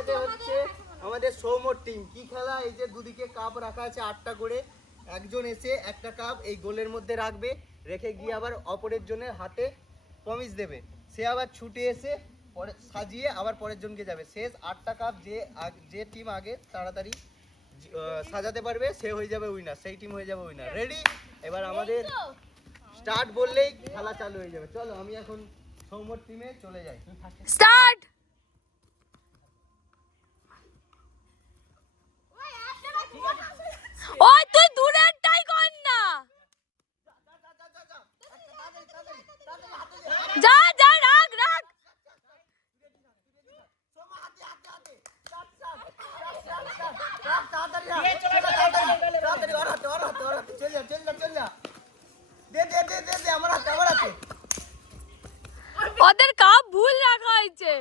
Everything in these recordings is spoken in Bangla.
সাথে হচ্ছে আমাদের সৌম্যর টিম। কি খেলা, এই যে দুদিকে কাপ রাখা আছে 8টা করে, একজন এসে একটা কাপ এই গোলের মধ্যে রাখবে, রেখে গিয়ে আবার অপরের জনের হাতে প্রমিস দেবে, সে আবার ছুটে এসে পরে সাজিয়ে আবার পরের জনকে যাবে। শেষ 8টা কাপ যে টিম আগে তাড়াতাড়ি সাজাতে পারবে সে হয়ে যাবে উইনার, সেই টিম হয়ে যাবে উইনার। রেডি? এবার আমাদের স্টার্ট বললেই খেলা চালু হয়ে যাবে। চলো আমি এখন সৌম্যর টিমে চলে যাই। স্টার্ট। ওই তুই দূরেরটাই কর না, যা যা রাখ রাখ। ওদের কাপ ভুল রাখা হয়েছে।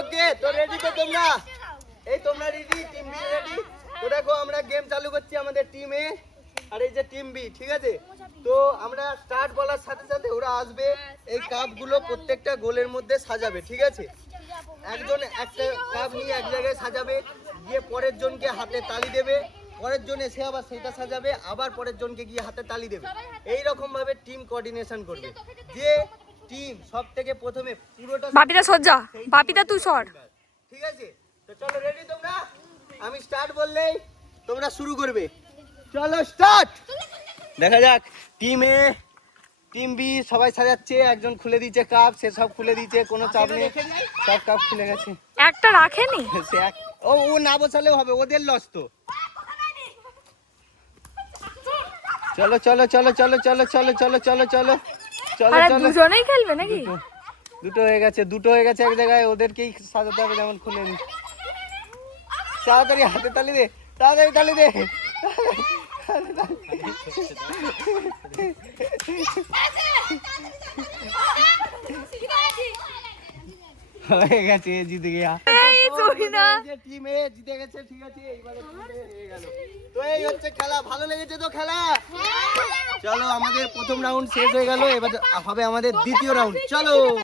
ওকে, তো রেডি তো তোমরা? এই তোমরা রেডি? Team B ready? তো দেখো আমরা গেম চালু করছি আমাদের টিমে, আর এই যে টিম বি, ঠিক আছে? তো আমরা স্টার্ট বলার সাথে সাথে ওরা আসবে, এই কাপগুলো প্রত্যেকটা গোলের মধ্যে সাজাবে, ঠিক আছে? একজন একটা কাপ নিয়ে এক জায়গায় সাজাবে, গিয়ে পরের জনকে হাতে তালি দেবে, পরের জন এসে আবার সেটা সাজাবে, আবার পরের জনকে গিয়ে হাতে তালি দেবে। এই রকম ভাবে টিম কোঅর্ডিনেশন করবে। যে টিম সব থেকে প্রথমে পুরোটা বাপিটা সজ্জা, বাপিটা তুই সর, ঠিক আছে? তো চলো রেডি তোমরা? আমি স্টার্ট বললেই তোমরা শুরু করবে। চলো স্টার্ট। দেখা যাক টিম এ টিম বি সবাই সাজাচ্ছে, একজন খুলে দিয়েছে কাপ, সে সব খুলে দিয়েছে, কোনো চাপ নেই, সব কাপ খুলে গেছে। একটা রাখেনি ও না বসালেও হবে, ওদের লস তো। চলো চলো চলো চলো চলো চলো চলো চলো চলো চলো চলো। দুজনেই খেলবে নাকি? দুটো হয়ে গেছে এক জায়গায়, ওদেরকেই সাজাতে হবে যেমন খুলে নি। তাড়াতাড়ি হাতে তালি দে, তাড়াতাড়ি তালি দে। হয়ে গেছে, জিতে গিয়া টিম এ জিতে গেছে, ঠিক আছে? এইবারে হয়ে গেল। তো এই হচ্ছে খেলা। ভালো লেগেছে তো খেলা? চলো আমাদের প্রথম রাউন্ড শেষ হয়ে গেল, এবার হবে আমাদের দ্বিতীয় রাউন্ড। চলো।